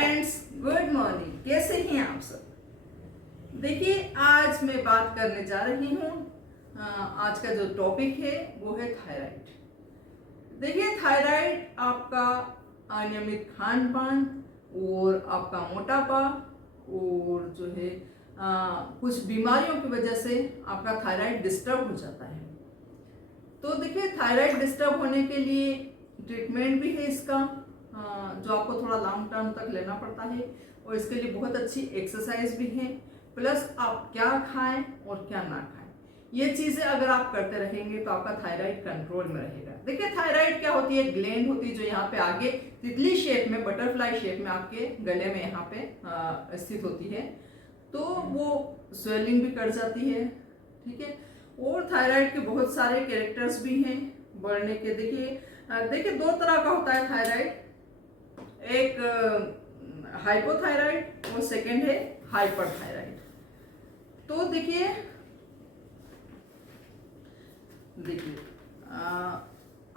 Friends, good morning. कैसे हैं आप सब? देखिए, आज मैं बात करने जा रही हूँ। आज का जो टॉपिक है वो है थायराइड। देखिए, थायराइड आपका अनियमित खान पान और आपका मोटापा और जो है कुछ बीमारियों की वजह से आपका थायराइड डिस्टर्ब हो जाता है। तो देखिए, थायराइड डिस्टर्ब होने के लिए ट्रीटमेंट भी है इसका, जो आपको थोड़ा लॉन्ग टर्म तक लेना पड़ता है, और इसके लिए बहुत अच्छी एक्सरसाइज भी है। प्लस आप क्या खाएं और क्या ना खाएं, ये चीजें अगर आप करते रहेंगे तो आपका थायराइड कंट्रोल में रहेगा। देखिए, थायराइड क्या होती है? ग्लैंड होती है जो यहाँ पे आगे तितली शेप में, बटरफ्लाई शेप में आपके गले में यहाँ पे स्थित होती है। तो वो स्वेलिंग भी कर जाती है, ठीक है। और थायराइड के बहुत सारे कैरेक्टर्स भी हैं बढ़ने के। देखिए दो तरह का होता है थायराइड, एक हाइपोथायराइड और सेकंड है हाइपरथायराइड। तो देखिए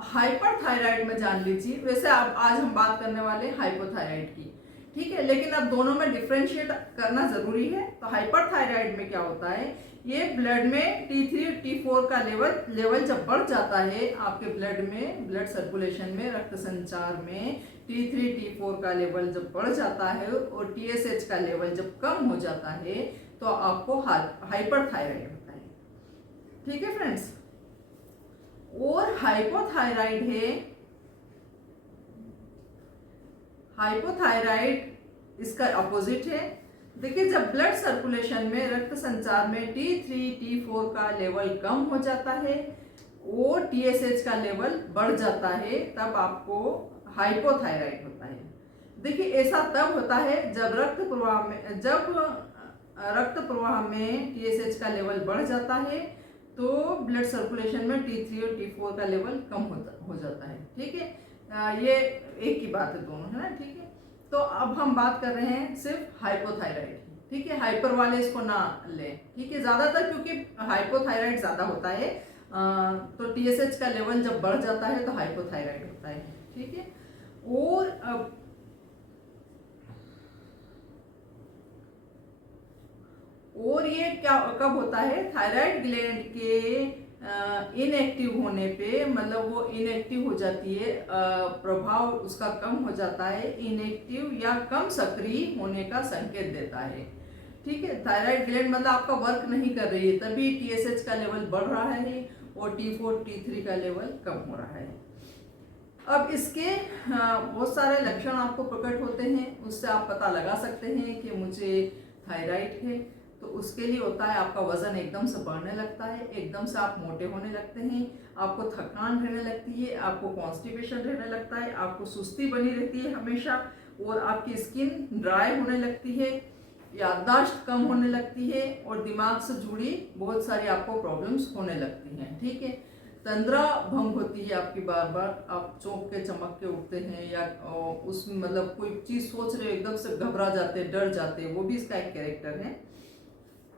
हाइपरथायराइड में जान लीजिए, वैसे अब आज हम बात करने वाले हैं हाइपोथायराइड की, ठीक है। लेकिन अब दोनों में डिफरेंशिएट करना जरूरी है। तो हाइपरथायराइड में क्या होता है, ये ब्लड में T3 और T4 का लेवल जब बढ़ जाता है, आपके ब्लड में, ब्लड सर्कुलेशन में, रक्त संचार में T3 T4 का लेवल जब बढ़ जाता है और TSH का लेवल जब कम हो जाता है तो आपको हाइपरथायराइड होता है, ठीक है फ्रेंड्स। और हाइपोथायराइड है, हाइपोथायराइड इसका अपोजिट है। देखिए, जब ब्लड सर्कुलेशन में, रक्त संचार में T3 T4 का लेवल कम हो जाता है और TSH का लेवल बढ़ जाता है, तब आपको हाइपोथायराइड होता है। देखिए, ऐसा तब होता है जब रक्त प्रवाह में TSH का लेवल बढ़ जाता है तो ब्लड सर्कुलेशन में T3 और T4 का लेवल कम हो जाता है, ठीक है। ये एक ही बात है दोनों, है ना, ठीक है। तो अब हम बात कर रहे हैं सिर्फ हाइपोथायराइड, ठीक है। हाइपर वाले इसको ना लें, ठीक है, ज्यादातर, क्योंकि हाइपोथायराइड ज्यादा होता है। तो TSH का लेवल जब बढ़ जाता है तो हाइपोथायराइड होता है, ठीक है। और ये क्या कब होता है? थायराइड ग्लैंड के इनएक्टिव होने पे, मतलब वो इनएक्टिव हो जाती है, प्रभाव उसका कम हो जाता है, इनएक्टिव या कम सक्रिय होने का संकेत देता है, ठीक है। थायराइड ग्लैंड मतलब आपका वर्क नहीं कर रही है, तभी TSH का लेवल बढ़ रहा है और T4 T3 का लेवल कम हो रहा है। अब इसके बहुत सारे लक्षण आपको प्रकट होते हैं, उससे आप पता लगा सकते हैं कि मुझे थायराइड है। तो उसके लिए होता है, आपका वजन एकदम से बढ़ने लगता है, एकदम से आप मोटे होने लगते हैं, आपको थकान रहने लगती है, आपको कॉन्स्टिपेशन रहने लगता है, आपको सुस्ती बनी रहती है हमेशा, और आपकी स्किन ड्राई होने लगती है, याददाश्त कम होने लगती है, और दिमाग से जुड़ी बहुत सारी आपको प्रॉब्लम्स होने लगती हैं, ठीक है। तंद्रा भंग होती है आपकी, बार बार आप चौंक के चमक के उठते हैं, या उसमें मतलब कोई चीज सोच रहे हो एकदम से घबरा जाते, डर जाते, वो भी इसका एक कैरेक्टर है।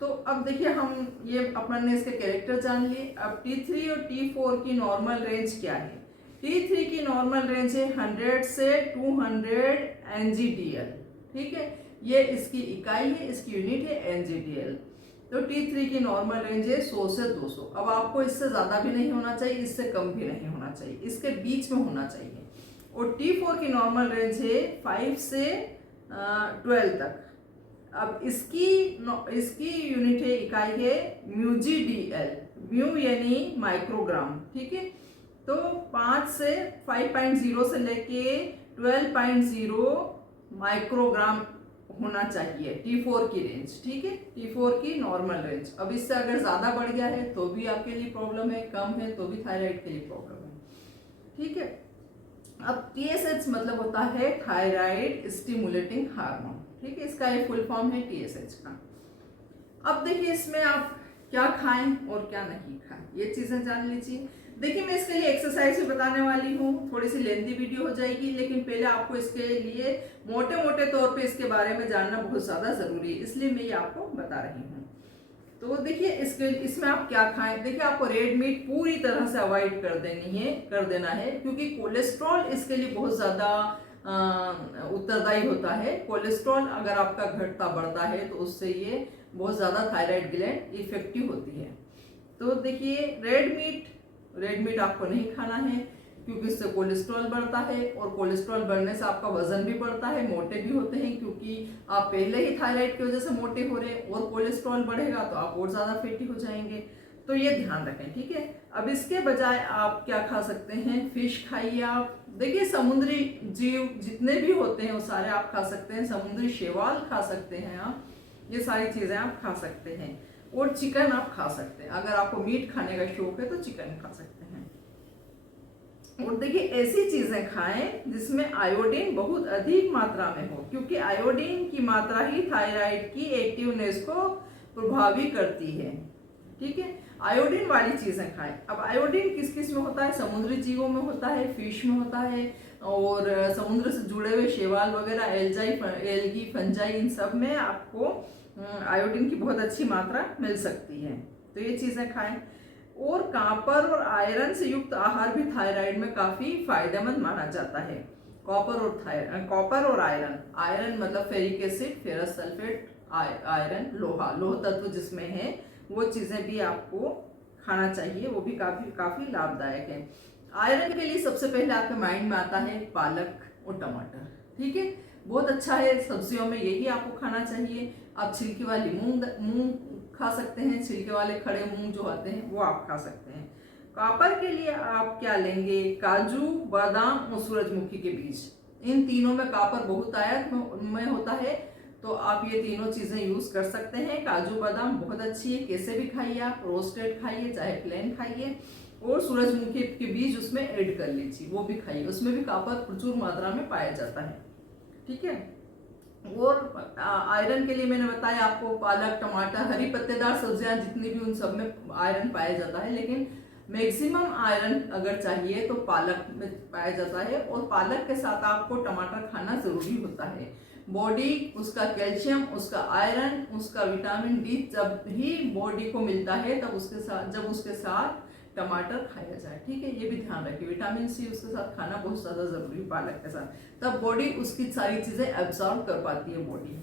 तो अब देखिए, हम ये अपन ने इसके कैरेक्टर जान लिए। अब T3 और T4 की नॉर्मल रेंज क्या है? T3 की नॉर्मल रेंज है 100 से 200 NGDL, ठीक है। ये इसकी इकाई है, इसकी यूनिट है NGDL। तो T3 की नॉर्मल रेंज है 100 से 200। अब आपको इससे ज्यादा भी नहीं होना चाहिए, इससे कम भी नहीं होना चाहिए, इसके बीच में होना चाहिए। और T4 की नॉर्मल रेंज है 5 से 12 तक। अब इसकी यूनिट है, इकाई है MUGDL, म्यू यानी माइक्रोग्राम, ठीक है। तो 5 से 5.0 से लेके 12.0 माइक्रोग्राम होना चाहिए T4 की रेंज, ठीक है, T4 की नॉर्मल रेंज। अब इससे अगर ज्यादा बढ़ गया है तो भी आपके लिए प्रॉब्लम है, कम है तो भी थायराइड के लिए प्रॉब्लम है, ठीक है। अब TSH मतलब होता है थायराइड स्टिमुलेटिंग हार्मोन, ठीक है, इसका एक फुल फॉर्म है TSH का। अब देखिए, इसमें आप क्या खाएं और क्या नहीं खाएं, ये चीजें जान लीजिए। देखिए, मैं इसके लिए एक्सरसाइज भी बताने वाली हूँ, थोड़ी सी लेंथी वीडियो हो जाएगी, लेकिन पहले आपको इसके लिए मोटे मोटे तौर पे इसके बारे में जानना बहुत ज्यादा जरूरी है, इसलिए मैं ये आपको बता रही हूँ। तो देखिए, इसमें आप क्या खाएं। देखिए, आपको रेड मीट पूरी तरह से अवॉइड कर देना है, क्योंकि कोलेस्ट्रॉल इसके लिए बहुत ज्यादा उत्तरदायी होता है। कोलेस्ट्रॉल अगर आपका घटता बढ़ता है तो उससे ये बहुत ज़्यादा थायराइड ग्लैंड इफेक्टिव होती है। तो देखिए रेड मीट आपको नहीं खाना है, क्योंकि इससे कोलेस्ट्रॉल बढ़ता है, और कोलेस्ट्रॉल बढ़ने से आपका वजन भी बढ़ता है, मोटे भी होते हैं, क्योंकि आप पहले ही थायराइड की वजह से मोटे हो रहे हैं, और कोलेस्ट्रॉल बढ़ेगा तो आप और ज़्यादा फैटी हो जाएंगे। तो ये ध्यान रखें, ठीक है। अब इसके बजाय आप क्या खा सकते हैं, फिश खाइए आप। देखिए समुद्री जीव जितने भी होते हैं वो सारे आप खा सकते हैं। समुद्री शैवाल खा सकते हैं आप, ये सारी चीज़ें आप खा सकते हैं। और चिकन आप खा सकते हैं, अगर आपको मीट खाने का शौक है तो चिकन खा सकते हैं। और देखिए ऐसी चीजें खाएं जिसमें आयोडीन बहुत अधिक मात्रा में हो, क्योंकि आयोडीन की मात्रा ही थायराइड की एक्टिवनेस को प्रभावित करती है, ठीक है। आयोडीन वाली चीजें खाएं। अब आयोडीन किस किस में होता है, समुद्री जीवों में होता है, फिश में होता है, और समुद्र से जुड़े हुए शैवाल वगैरह, एल्गी, फंजाई, इन सब में आपको आयोडीन की बहुत अच्छी मात्रा मिल सकती है। तो ये चीजें खाएं। और कॉपर और आयरन से युक्त आहार भी थायराइड में काफी फायदेमंद माना जाता है। कॉपर और आयरन मतलब ferric acid, ferrous sulphate, iron, लोह तत्व जिसमें है, वो चीजें भी आपको खाना चाहिए, वो भी काफी लाभदायक है। आयरन के लिए सबसे पहले आपके माइंड में आता है पालक और टमाटर, ठीक है, बहुत अच्छा है। सब्जियों में यही आपको खाना चाहिए। आप छिलके वाली मूंग खा सकते हैं, छिलके वाले खड़े मूंग जो आते हैं वो आप खा सकते हैं। कॉपर के लिए आप क्या लेंगे, काजू, बादाम और सूरजमुखी के बीज, इन तीनों में कॉपर बहुत आयत में होता है, तो आप ये तीनों चीजें यूज कर सकते हैं। काजू बादाम बहुत अच्छी है, कैसे भी खाइए आप, रोस्टेड खाइए चाहे प्लेन खाइए, और सूरजमुखी के बीज उसमें ऐड कर लीजिए, वो भी खाइए, उसमें भी कॉपर प्रचुर मात्रा में पाया जाता है, ठीक है। और आयरन के लिए मैंने बताया आपको पालक, टमाटर, हरी पत्तेदार सब्जियां जितनी भी, उन सब में आयरन पाया जाता है, लेकिन मैक्सिमम आयरन अगर चाहिए तो पालक में पाया जाता है। और पालक के साथ आपको टमाटर खाना जरूरी होता है। बॉडी उसका कैल्शियम, उसका आयरन, उसका विटामिन डी जब ही बॉडी को मिलता है तब उसके साथ टमाटर खाया जाए, ठीक है, ये भी ध्यान रखिए। विटामिन सी उसके साथ खाना बहुत ज्यादा जरूरी है पालक के साथ, तब बॉडी उसकी सारी चीजें एब्जॉर्ब कर पाती है बॉडी,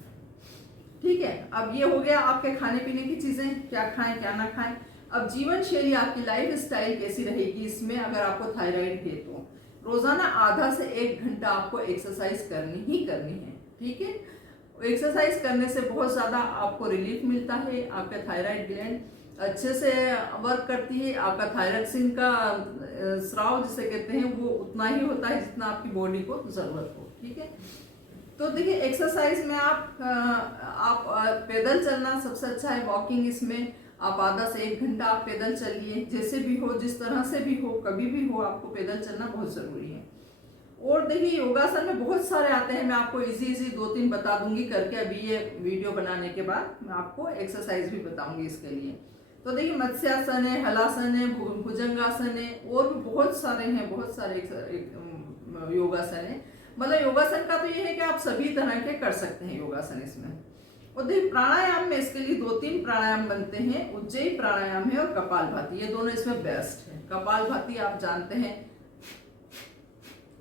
ठीक है। अब ये हो गया आपके खाने पीने की चीजें, क्या खाएं क्या ना खाएं। अब जीवन शैली, आपकी लाइफ स्टाइल कैसी रहेगी इसमें, अगर आपको थायराइड है तो रोजाना आधा से 1 घंटा आपको एक्सरसाइज करनी ही करनी है, ठीक है। एक्सरसाइज करने से बहुत ज्यादा आपको रिलीफ मिलता है, आपका थायराइड ग्लैंड अच्छे से वर्क करती है, आपका थायरॉक्सिन का स्राव जिसे कहते हैं वो उतना ही होता है जितना आपकी बॉडी को जरूरत हो, ठीक है। तो देखिए एक्सरसाइज में आप पैदल चलना सबसे अच्छा है, वॉकिंग, इसमें आप आधा से 1 घंटा आप पैदल चलिए, जैसे भी हो, जिस तरह से भी हो, कभी भी हो, आपको पैदल चलना बहुत जरूरी है। और देखिए योगासन में बहुत सारे आते हैं, मैं आपको इजी 2-3 बता दूंगी करके, अभी ये वीडियो बनाने के बाद मैं आपको एक्सरसाइज भी बताऊंगी इसके लिए। तो देखिए मत्स्यासन है, हलासन है, भुजंगासन है, और भी बहुत सारे हैं, बहुत सारे योगासन है। मतलब योगासन का तो ये है कि आप सभी तरह के कर सकते हैं योगासन इसमें। और देखिए प्राणायाम में इसके लिए 2-3 प्राणायाम बनते हैं, उज्जयी प्राणायाम है और कपालभाति, ये दोनों इसमें बेस्ट है। कपालभाति आप जानते हैं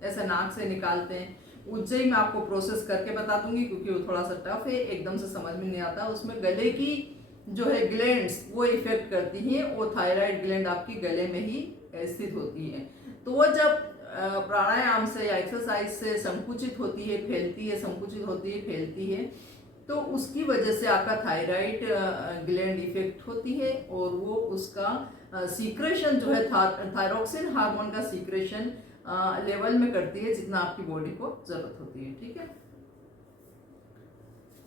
ऐसे नाक से निकालते हैं, उज्जयी में आपको प्रोसेस करके बता दूंगी क्योंकि वो थोड़ा सा टफ है, एकदम से समझ में नहीं आता। उसमें गले की जो है ग्लैंड्स वो इफेक्ट करती हैं, और थायराइड ग्लैंड आपकी गले में ही स्थित होती है। तो वो जब प्राणायाम से या एक्सरसाइज से संकुचित होती है, फैलती है, संकुचित होती है, फैलती है, तो उसकी वजह से आपका थायराइड ग्लैंड इफेक्ट होती है, और वो उसका सीक्रेशन जो है थायरॉक्सिन हार्मोन का सीक्रेशन लेवल में करती है जितना आपकी बॉडी को जरूरत होती है, ठीक है।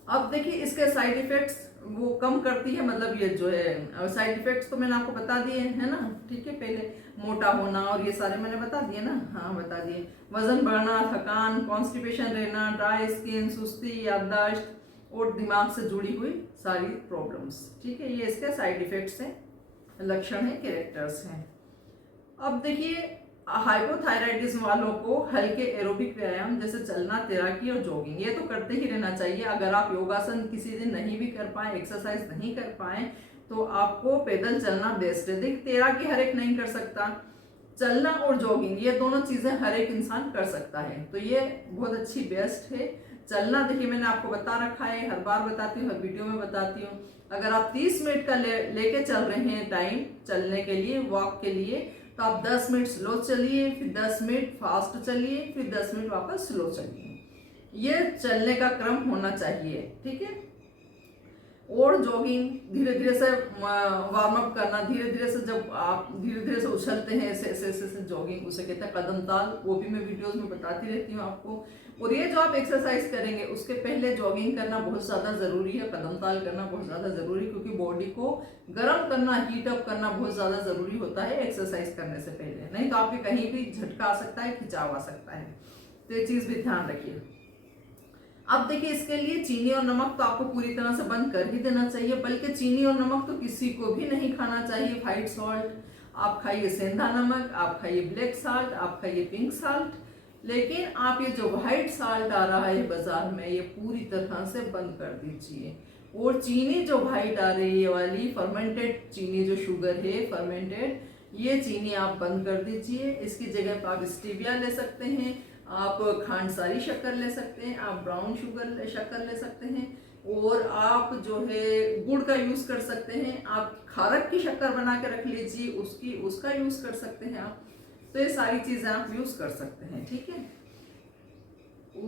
अब देखिए इसके साइड इफेक्ट्स वो कम करती है, मतलब ये जो है साइड इफेक्ट्स तो मैंने आपको बता दिए है ना, ठीक है। पहले मोटा होना और ये सारे मैंने बता दिए ना, हाँ बता दिए। वजन बढ़ना, थकान, कॉन्स्टिपेशन रहना, ड्राई स्किन, सुस्ती, याददाश्त और दिमाग से जुड़ी हुई सारी प्रॉब्लम्स, ठीक है, ये इसके साइड इफेक्ट्स हैं, लक्षण है, कैरेक्टर्स हैं। अब देखिए हाइपोथायराइडिज्म वालों को हल्के एरोबिक व्यायाम जैसे चलना, तैराकी और जॉगिंग ये तो करते ही रहना चाहिए। अगर आप योगासन किसी दिन नहीं भी कर पाए, एक्सरसाइज नहीं कर पाए, तो आपको पैदल चलना बेस्ट है। देखिए तैराकी हर एक नहीं कर सकता, चलना और जॉगिंग ये दोनों चीज़ें हर एक इंसान कर सकता है, तो ये बहुत अच्छी बेस्ट है। चलना देखिए मैंने आपको बता रखा है, हर बार बताती हूँ, हर वीडियो में बताती हूँ। अगर आप 30 मिनट का लेके चल रहे हैं टाइम चलने के लिए, वॉक के लिए, तो आप 10 मिनट स्लो चलिए, फिर 10 मिनट फास्ट चलिए, फिर 10 मिनट वापस स्लो चलिए। ये चलने का क्रम होना चाहिए, ठीक है। और जॉगिंग धीरे धीरे से वार्म अप करना, धीरे धीरे से जब आप धीरे धीरे से उछलते हैं ऐसे ऐसे ऐसे जॉगिंग, उसे कहते हैं कदम ताल, वो भी मैं वीडियोस में बताती रहती हूँ आपको। और ये जो आप एक्सरसाइज करेंगे उसके पहले जॉगिंग करना बहुत ज़्यादा ज़रूरी है, कदम ताल करना बहुत ज़्यादा ज़रूरी, क्योंकि बॉडी को गर्म करना, हीट अप करना बहुत ज़्यादा ज़रूरी होता है एक्सरसाइज करने से पहले, नहीं तो आपके कहीं भी झटका आ सकता है, खिंचाव आ सकता है, तो ये चीज़ भी ध्यान रखिए। अब देखिए इसके लिए चीनी और नमक तो आपको पूरी तरह से बंद कर ही देना चाहिए, बल्कि चीनी और नमक तो किसी को भी नहीं खाना चाहिए। व्हाइट सॉल्ट आप खाइए, सेंधा नमक आप खाइए, ब्लैक साल्ट आप खाइए, पिंक साल्ट, लेकिन आप ये जो व्हाइट साल्ट आ रहा है बाजार में, ये पूरी तरह से बंद कर दीजिए। और चीनी जो व्हाइट आ रही है वाली फर्मेंटेड चीनी, जो शुगर है फर्मेंटेड, ये चीनी आप बंद कर दीजिए। इसकी जगह पर आप स्टीविया ले सकते हैं, आप खांडसारी शक्कर ले सकते हैं, आप ब्राउन शुगर शक्कर ले सकते हैं, और आप जो है गुड़ का यूज़ कर सकते हैं। आप खारक की शक्कर बना के रख लीजिए, उसका यूज़ कर सकते हैं आप। तो ये सारी चीज़ें आप यूज़ कर सकते हैं, ठीक है।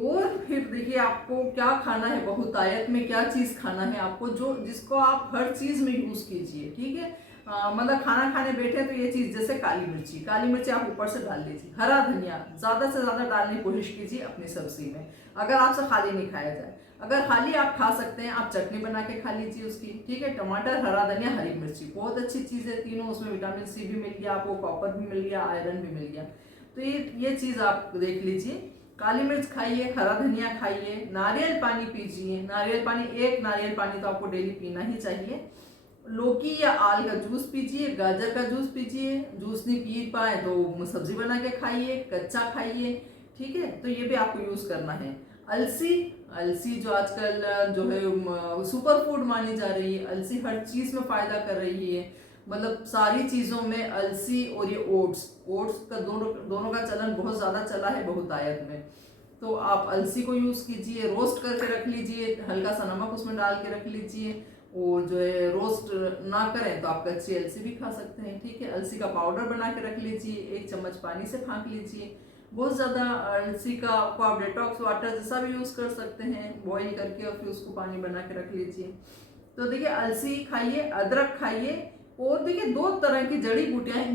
और फिर देखिए आपको क्या खाना है, बहुतायत में क्या चीज़ खाना है आपको, जिसको आप हर चीज़ में यूज़ कीजिए, ठीक है। मतलब खाना खाने बैठे तो ये चीज़, जैसे काली मिर्ची आप ऊपर से डाल लीजिए, हरा धनिया ज़्यादा से ज़्यादा डालने की कोशिश कीजिए अपनी सब्जी में, अगर आपसे खाली नहीं खाया जाए। अगर खाली आप खा सकते हैं, आप चटनी बना के खा लीजिए उसकी, ठीक है। टमाटर, हरा धनिया, हरी मिर्ची बहुत अच्छी चीज़ है तीनों, उसमें विटामिन सी भी मिल गया आपको, कॉपर भी मिल गया, आयरन भी मिल गया, तो ये चीज़ आप देख लीजिए। काली मिर्च खाइए, हरा धनिया खाइए, नारियल पानी पीजिए, नारियल पानी, एक नारियल पानी तो आपको डेली पीना ही चाहिए। लौकी या आल का जूस पीजिए, गाजर का जूस पीजिए, जूस नहीं पी पाए तो सब्जी बना के खाइए, कच्चा खाइए, ठीक है। तो ये भी आपको यूज करना है। अलसी जो आजकल जो है सुपर फूड मानी जा रही है, अलसी हर चीज में फायदा कर रही है, मतलब सारी चीजों में अलसी। और ये ओट्स का दोनों का चलन बहुत ज्यादा चला है बहुतायत में, तो आप अलसी को यूज कीजिए, रोस्ट करके रख लीजिए, हल्का सा नमक उसमें डाल के रख लीजिए, और जो है रोस्ट ना करें तो आप कच्ची अलसी भी खा सकते हैं, ठीक है। अलसी का पाउडर बना के रख लीजिए, 1 चम्मच पानी से फाँक लीजिए। बहुत ज़्यादा अलसी का आप डिटॉक्स वाटर जैसा भी यूज़ कर सकते हैं, बॉईल करके और फिर उसको पानी बना के रख लीजिए। तो देखिए अलसी खाइए, अदरक खाइए, और देखिए 2 तरह की जड़ी बूटियां हैं।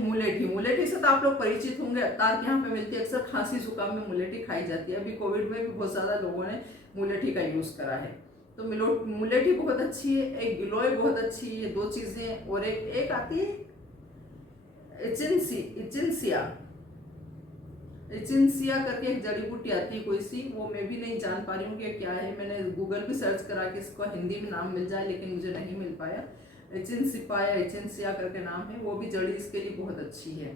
मुलेठी से तो आप लोग परिचित होंगे, अतार के यहाँ पे मिलती है, अक्सर खांसी जुकाम में मुलेठी खाई जाती है। अभी कोविड में भी बहुत ज़्यादा लोगों ने मुलेठी का यूज़ करा है, तो मुलेठी बहुत अच्छी है, एक गिलोय बहुत अच्छी है, ये 2 चीज़ें। और एक आती है इचिनसिया करके एक जड़ी बूटी आती है कोई सी, वो मैं भी नहीं जान पा रही हूँ कि क्या है, मैंने गूगल पे सर्च करा कि इसको हिंदी में नाम मिल जाए, लेकिन मुझे नहीं मिल पाया। इचिनसिया करके नाम है, वो भी जड़ी इसके लिए बहुत अच्छी है,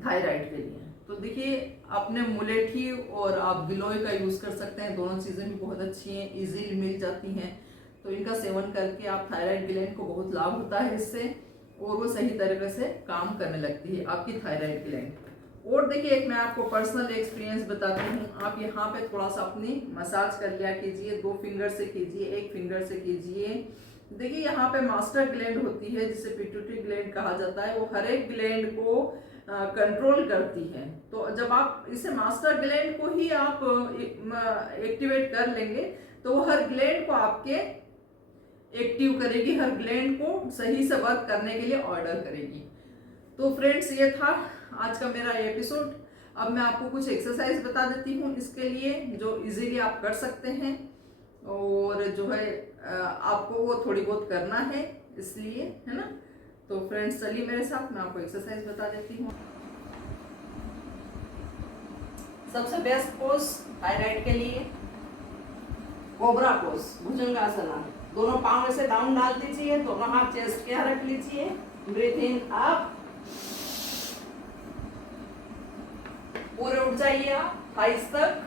थायराइड के लिए। तो देखिए आपने मुलेठी और आप गिलोय का यूज़ कर सकते हैं, दोनों चीज़ें भी बहुत अच्छी हैं, इजीली मिल जाती हैं। तो इनका सेवन करके आप थायराइड ग्लैंड को बहुत लाभ होता है इससे, और वो सही तरीके से काम करने लगती है आपकी थायराइड ग्लैंड। और देखिए एक मैं आपको पर्सनल एक्सपीरियंस बताती हूँ, आप यहाँ पे थोड़ा सा अपनी मसाज कर लिया कीजिए, 2 फिंगर से कीजिए, 1 फिंगर से कीजिए। देखिए यहाँ पे मास्टर ग्लैंड होती है, जिसे पिट्यूटरी ग्लैंड कहा जाता है, वो हर एक ग्लैंड को कंट्रोल करती है। तो जब आप इसे मास्टर ग्लैंड को ही आप एक्टिवेट कर लेंगे, तो वो हर ग्लैंड को आपके एक्टिव करेगी, हर ग्लैंड को सही से वर्क करने के लिए ऑर्डर करेगी। तो फ्रेंड्स ये था आज का मेरा एपिसोड। अब मैं आपको कुछ एक्सरसाइज बता देती हूँ इसके लिए, जो इजीली आप कर सकते हैं, और जो है आपको वो थोड़ी बहुत करना है, इसलिए है ना। तो फ्रेंड्स चलिए मेरे साथ, मैं आपको एक्सरसाइज बता देती हूँ। सबसे बेस्ट पोज थायराइड के लिए कोबरा पोज, भुजंगासना। दोनों पांव ऐसे डाउन डाल दीजिए, दोनों हाथ चेस्ट के यहाँ रख लीजिए, ब्रीथ इन अप, पूरे उठ जाइए आप थाइस तक,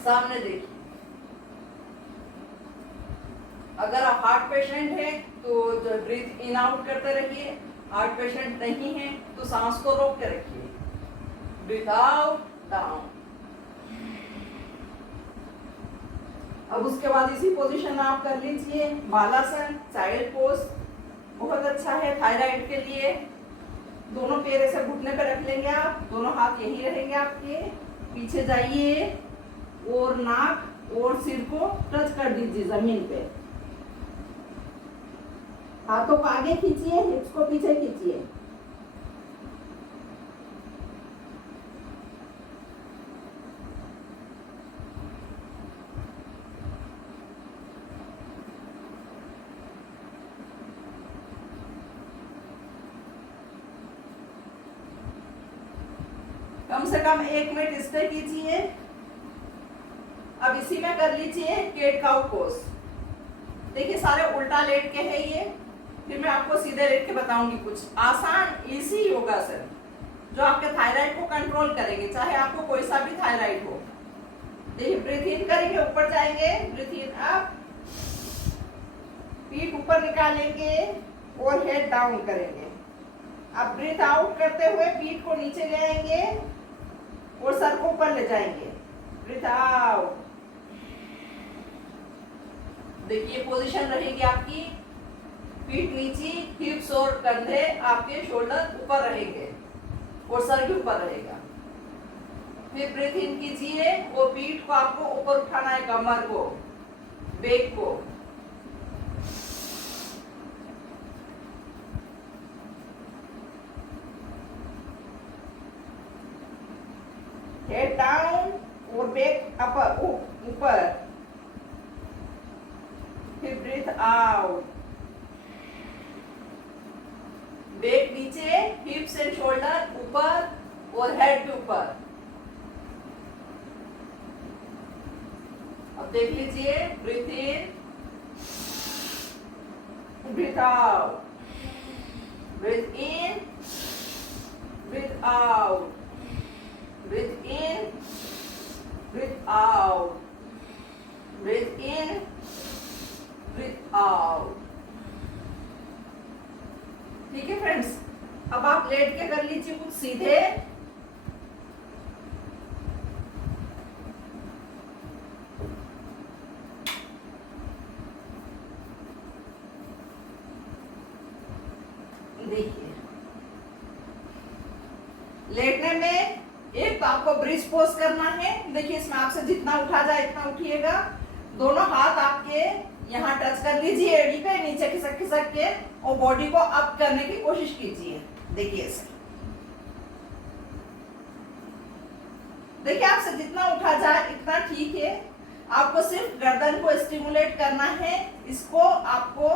सामने देखिए। अगर आप हार्ट पेशेंट हैं तो जो ब्रीथ इन आउट करते रहिए, हार्ट पेशेंट नहीं है तो सांस को रोक के रखिए। Breathe out, down. अब उसके बाद इसी पोजीशन में आप कर लीजिए बालासन, चाइल्ड पोज। बहुत अच्छा है थायराइड के लिए। दोनों पैर ऐसे घुटने पे रख लेंगे आप, दोनों हाथ यही रहेंगे आपके। पीछे जाइए और नाक और सिर को टच कर दीजिए जमीन पे। हाथों को आगे खींचिए, हिप्स को पीछे खींचिए। कम से कम 1 मिनट स्टे कीजिए। अब इसी में कर लीजिए कैट काउ पोज। देखिए सारे उल्टा लेट के है ये, फिर मैं आपको सीधे लेट के बताऊंगी कुछ आसान इजी योगासन जो आपके थायराइड को कंट्रोल करेंगे, चाहे आपको कोई सा भी थायराइड हो। देखिए ब्रीथ इन करेंगे, ऊपर जाएंगे, ब्रीथ इन अप, पीठ ऊपर निकालेंगे और हेड डाउन करेंगे। अब ब्रीथ आउट करते हुए पीठ को नीचे ले आएंगे और सर को ऊपर ले जाएंगे। Breathe out. देखिए पोजीशन रहेगी आपकी, पीठ नीचे, हिप्स और कंधे आपके शोल्डर ऊपर रहेंगे और सर भी ऊपर रहेगा। फिर ब्रीथ इन कीजिए और पीठ को आपको ऊपर उठाना है, कमर को, बैक को। हेड डाउन और बैक अपर, ऊपर। फिर ब्रीथ आउट, बैक नीचे, हिप्स एंड शोल्डर ऊपर और हेड भी ऊपर। अब देख लीजिए breathe in, breathe out, breathe in, breathe out, breathe in, breathe out, breathe in, breathe out। ठीक है फ्रेंड्स, अब आप लेट के कर लीजिए कुछ सीधे। देखिए लेटने में एक तो आपको ब्रिज पोज करना है। देखिए इसमें आपसे जितना उठा जाए इतना उठिएगा। दोनों हाथ आपके यहाँ टच कर लीजिए एड़ी पे, नीचे खिसक खिसक के, और बॉडी को अप करने की कोशिश कीजिए। देखिए ऐसे, देखिए आपसे जितना उठा जाए इतना ठीक है। आपको सिर्फ गर्दन को स्टिमुलेट करना है। इसको आपको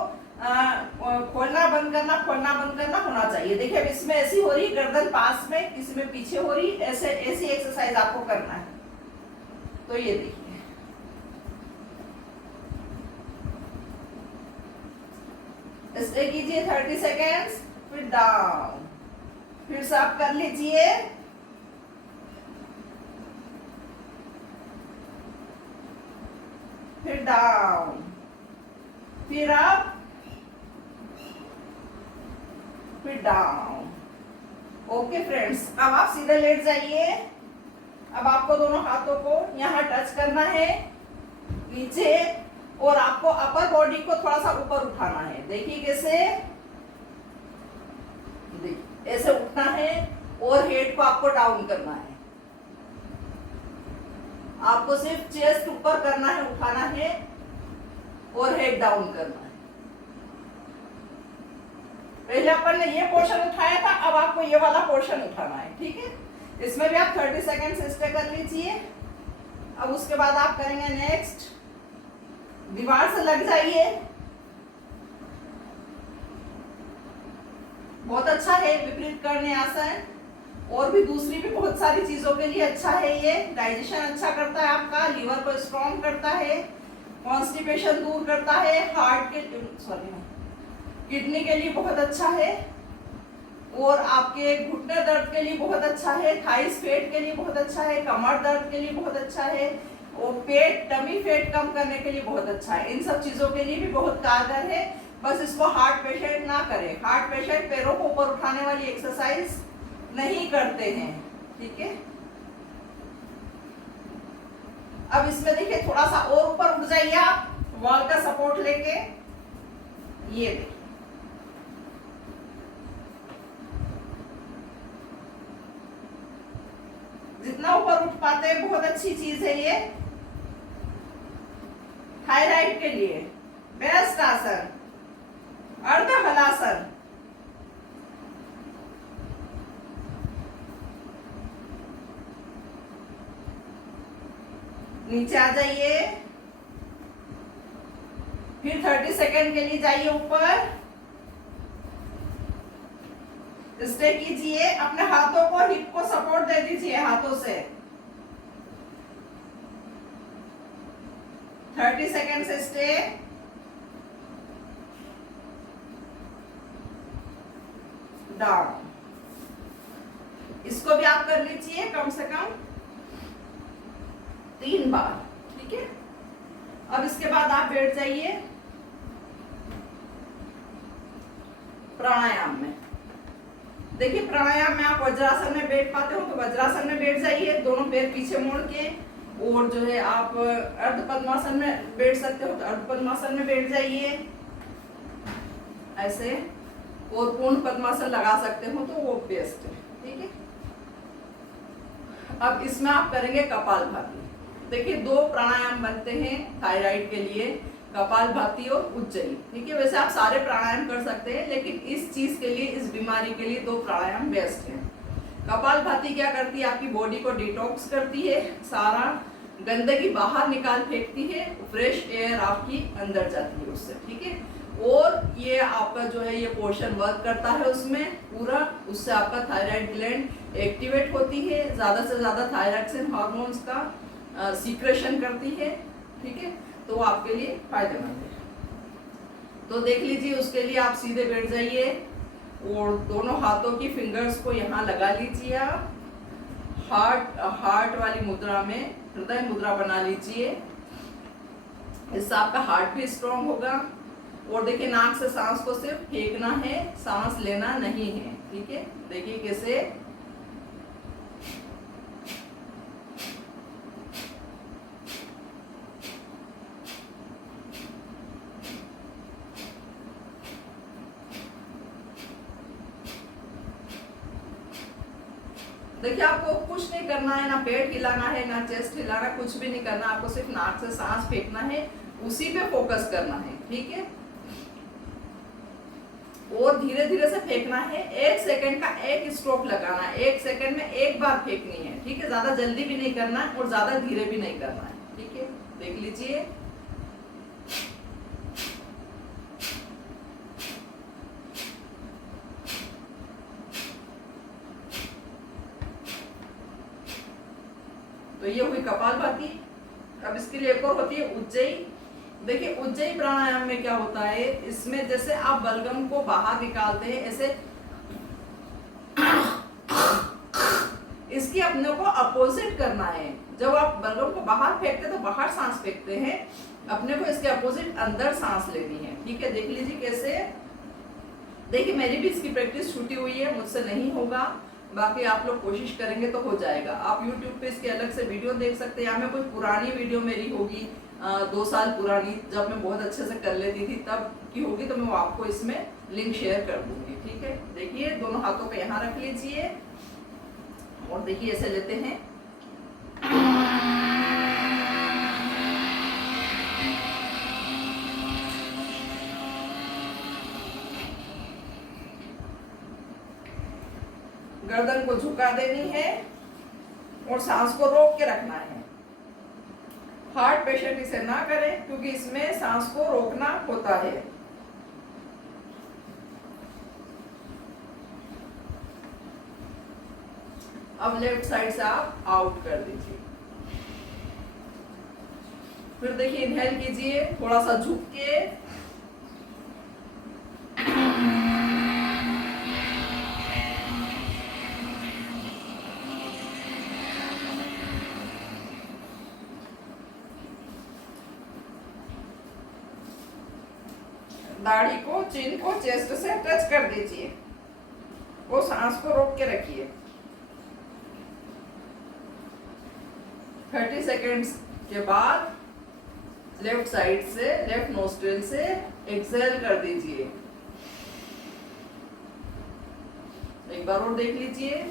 खोलना बंद करना होना चाहिए। देखिए अब इसमें ऐसी हो रही गर्दन पास में, किसी में पीछे हो रही, ऐसे ऐसी एक्सरसाइज आपको करना है। तो ये देखिए स्टे कीजिए 30 सेकेंड्स, फिर डाउन, फिर से आप कर लीजिए। फिर डाउन, फिर अप, फिर डाउन। ओके फ्रेंड्स, अब आप सीधे लेट जाइए। अब आपको दोनों हाथों को यहाँ टच करना है नीचे, और आपको अपर बॉडी को थोड़ा सा ऊपर उठाना है। देखिए कैसे, देखिए ऐसे उठना है और हेड को आपको डाउन करना है। आपको सिर्फ चेस्ट ऊपर करना है, उठाना है और हेड डाउन करना है। पहले अपन ने ये पोर्शन उठाया था, अब आपको ये वाला पोर्शन उठाना है। ठीक है, इसमें भी आप 30 सेकेंड स्टे कर लीजिए। अब उसके बाद आप करेंगे नेक्स्ट, दीवार से लग जाइए। बहुत अच्छा है विपरीत करने आसन, और भी दूसरी भी बहुत सारी चीजों के लिए अच्छा है ये। डाइजेशन अच्छा करता है आपका, लीवर को स्ट्रॉन्ग करता है, कॉन्स्टिपेशन दूर करता है, हार्ट के किडनी के लिए बहुत अच्छा है, और आपके घुटने दर्द के लिए बहुत अच्छा है, थाइस फैट के लिए बहुत अच्छा है, कमर दर्द के लिए बहुत अच्छा है, और पेट टमी फैट कम करने के लिए बहुत अच्छा है। इन सब चीजों के लिए भी बहुत कारगर है। बस इसको हार्ट पेशेंट ना करें। हार्ट पेशेंट पैरों को ऊपर उठाने वाली एक्सरसाइज नहीं करते हैं, ठीक है। अब इसमें देखिए थोड़ा सा और ऊपर उठ जाइए आप, वॉल का सपोर्ट लेके, ये देखिए जितना ऊपर उठ पाते हैं बहुत अच्छी चीज है ये थायराइड के लिए। बेस्ट आसन, अर्ध हलासन। नीचे आ जाइए, फिर 30 सेकेंड के लिए जाइए ऊपर, स्टे कीजिए, अपने हाथों को हिप को सपोर्ट दे दीजिए हाथों से। 30 सेकेंड से स्टे, डाउन। इसको भी आप कर लीजिए कम से कम 3 बार, ठीक है। अब इसके बाद आप बैठ जाइए प्राणायाम में। देखिए प्राणायाम में आप वज्रासन में बैठ पाते हो तो वज्रासन में बैठ जाइए, दोनों पैर पीछे मोड़ के। और जो है आप अर्ध पद्मासन में बैठ सकते हो तो अर्ध पद्मासन में बैठ जाइए ऐसे, और पूर्ण पद्मासन लगा सकते हो तो वो बेस्ट है, ठीक है। अब इसमें आप करेंगे कपालभाति। देखिए 2 प्राणायाम बनते हैं थायराइड के लिए, कपालभाति और उज्जयी, ठीक है। वैसे आप सारे प्राणायाम कर सकते हैं, लेकिन इस चीज के लिए, इस बीमारी के लिए 2 प्राणायाम बेस्ट हैं। कपालभाति क्या करती है, आपकी बॉडी को डिटॉक्स करती है, सारा गंदगी बाहर निकाल फेंकती है, फ्रेश एयर आपकी अंदर जाती है उससे, ठीक है। और ये आपका जो है ये पोर्शन वर्क करता है उसमें पूरा, उससे आपका थायराइड ग्लैंड एक्टिवेट होती है, ज्यादा से ज्यादा थायरॉक्सिन हार्मोन्स का सीक्रेशन करती है, ठीक है। तो आपके लिए फायदेमंद है। तो देख लीजिए, उसके लिए आप सीधे बैठ जाइए और दोनों हाथों की फिंगर्स को यहाँ लगा लीजिए आप, हार्ट वाली मुद्रा में, हृदय मुद्रा बना लीजिए। इससे आपका हार्ट भी स्ट्रांग होगा। और देखिए नाक से सांस को सिर्फ फेंकना है, सांस लेना नहीं है, ठीक है। देखिए कैसे, देखिए आपको कुछ नहीं करना है, ना पेट हिलाना है, ना चेस्ट हिलाना, कुछ भी नहीं करना। आपको सिर्फ नाक से सांस फेंकना है, उसी पे फोकस करना है, ठीक है। और धीरे धीरे से फेंकना है, 1 सेकंड का 1 स्ट्रोक लगाना है, 1 सेकंड में 1 बार फेंकनी है, ठीक है। ज्यादा जल्दी भी नहीं करना है और ज्यादा धीरे भी नहीं करना है, ठीक है। देख लीजिए, तो ये हुई कपालभाति। अब इसके लिए एक और होती है उज्जयी। देखिए उज्जयी प्राणायाम में क्या होता है, इसमें जैसे आप बलगम को बाहर निकालते हैं, ऐसे इसकी अपने को अपोजिट करना है। जब आप बलगम को बाहर फेंकते हैं तो बाहर सांस फेंकते हैं, अपने को इसके अपोजिट अंदर सांस लेनी है, ठीक है। देख लीजिए कैसे। देखिए मेरी भी इसकी प्रैक्टिस छूटी हुई है, मुझसे नहीं होगा, बाकी आप लोग कोशिश करेंगे तो हो जाएगा। आप YouTube पे इसके अलग से वीडियो देख सकते हैं, या में कोई पुरानी वीडियो मेरी होगी 2 साल पुरानी, जब मैं बहुत अच्छे से कर लेती थी तब की होगी, तो मैं वो आपको इसमें लिंक शेयर कर दूंगी, ठीक है। देखिए दोनों हाथों को यहाँ रख लीजिए और देखिए ऐसे लेते हैं, गर्दन को झुका देनी है और सांस को रोक के रखना है। हार्ट पेशेंट इसे ना करें क्योंकि इसमें सांस को रोकना होता है। अब लेफ्ट साइड से आप आउट कर दीजिए। फिर देखिए इनहेल कीजिए थोड़ा सा झुक के, दाढ़ी को, चिन को चेस्ट से टच कर दीजिए। वो सांस को रोक के रखिए। 30 सेकेंड्स के बाद लेफ्ट साइड से, लेफ्ट नोस्ट्रिल से एक्सेल कर दीजिए। एक बार और देख लीजिए।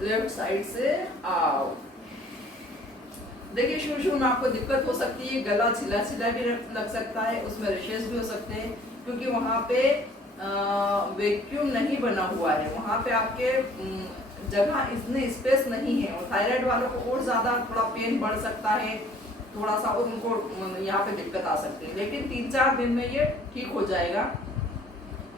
लेफ्ट साइड से आओ। देखिए शुरू में आपको दिक्कत हो सकती है, गला छिला छिला भी लग सकता है, उसमें रेशेस भी हो सकते हैं, क्योंकि वहां पे वैक्यूम नहीं बना हुआ है, वहां पे आपके जगह इतने स्पेस नहीं है। और थायराइड वालों को और ज्यादा थोड़ा पेन बढ़ सकता है, थोड़ा सा, और उनको यहाँ पे दिक्कत आ सकती है। लेकिन 3-4 दिन में ये ठीक हो जाएगा।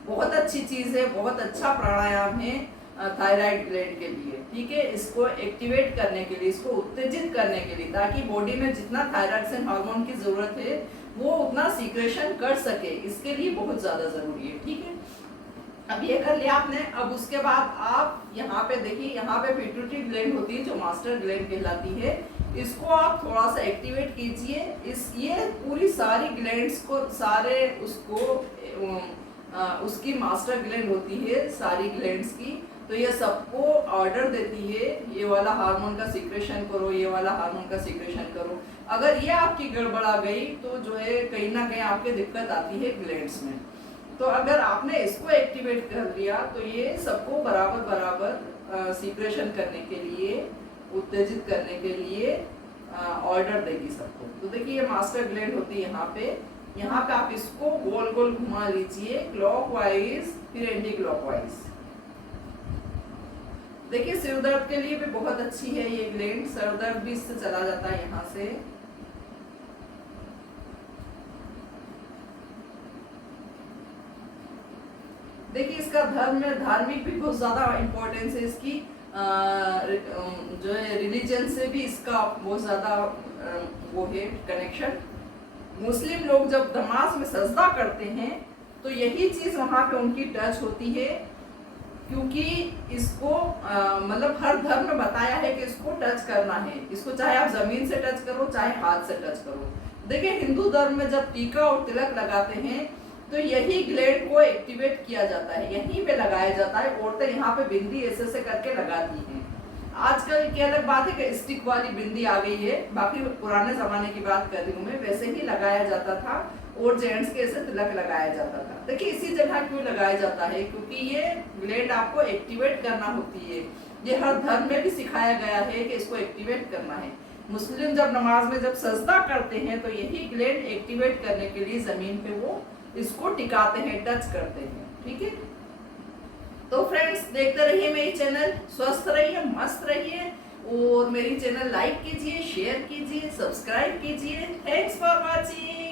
बहुत अच्छी चीज है, बहुत अच्छा प्राणायाम है थायराइड ग्लैंड के लिए। ठीक है, इसको एक्टिवेट करने के लिए, इसको उत्तेजित करने के लिए, ताकि बॉडी में जितना थायरॉक्सिन हार्मोन की जरूरत है वो उतना सीक्रेशन कर सके, इसके लिए बहुत ज्यादा जरूरी है। ठीक है, अब ये कर लिया आपने। अब उसके बाद आप यहाँ पे देखिए, यहाँ पे पिट्यूटरी ग्लैंड होती है जो मास्टर ग्लैंड कहलाती है, इसको आप थोड़ा सा एक्टिवेट कीजिए। ये पूरी सारी ग्लैंड्स को, सारे उसको उसकी मास्टर ग्लैंड होती है सारी ग्लैंड्स की, तो ये सबको ऑर्डर देती है, ये वाला हार्मोन का सीक्रेशन करो, ये वाला हार्मोन का सीक्रेशन करो। अगर ये आपकी गड़बड़ा गई तो जो है कहीं ना कहीं आपके दिक्कत आती है ग्लैंड्स में। तो अगर आपने इसको एक्टिवेट कर लिया तो ये सबको बराबर बराबर सीक्रेशन करने के लिए, उत्तेजित करने के लिए ऑर्डर देगी सबको। तो देखिए ये मास्टर ग्लैंड होती है यहाँ पे आप इसको गोल गोल घुमा लीजिए, क्लॉकवाइज फिर एंटी क्लॉकवाइज। देखिए सिर दर्द के लिए भी बहुत अच्छी है ये ग्लैंड, सर दर्द भी इससे चला जाता है यहाँ से। देखिए इसका धर्म में, धार्मिक भी बहुत ज्यादा इंपॉर्टेंस है इसकी, जो है रिलीजन से भी इसका बहुत ज्यादा वो है कनेक्शन। मुस्लिम लोग जब नमाज में सजदा करते हैं तो यही चीज वहां पे उनकी टच होती है, क्योंकि इसको मतलब हर धर्म में बताया है कि इसको टच करना है। इसको चाहे आप जमीन से टच करो, चाहे हाथ से टच करो। देखिए हिंदू धर्म में जब टीका और तिलक लगाते हैं तो यही ग्लैंड को एक्टिवेट किया जाता है, यहीं पे लगाया जाता है। औरतें यहाँ पे बिंदी ऐसे करके लगाती हैं। आजकल की अलग बात है कि स्टिक वाली बिंदी आ गई है, बाकी पुराने जमाने की बात कर रही हूँ मैं, वैसे ही लगाया जाता था और जेंट्स के ऐसे तिलक लगाया जाता था। देखिए इसी जगह क्यों लगाया जाता है, क्योंकि ये ग्लैंड आपको एक्टिवेट करना होती है। ये हर धर्म में भी सिखाया गया है कि इसको एक्टिवेट करना है। मुस्लिम जब नमाज में जब सजदा करते हैं तो यही ग्लैंड एक्टिवेट करने के लिए जमीन पे वो इसको टिकाते हैं, टच करते हैं। ठीक है, तो फ्रेंड्स देखते रहिए मेरी चैनल, स्वस्थ रहिए, मस्त रहिए, और मेरी चैनल लाइक कीजिए, शेयर कीजिए, सब्सक्राइब कीजिए। Thanks for watching.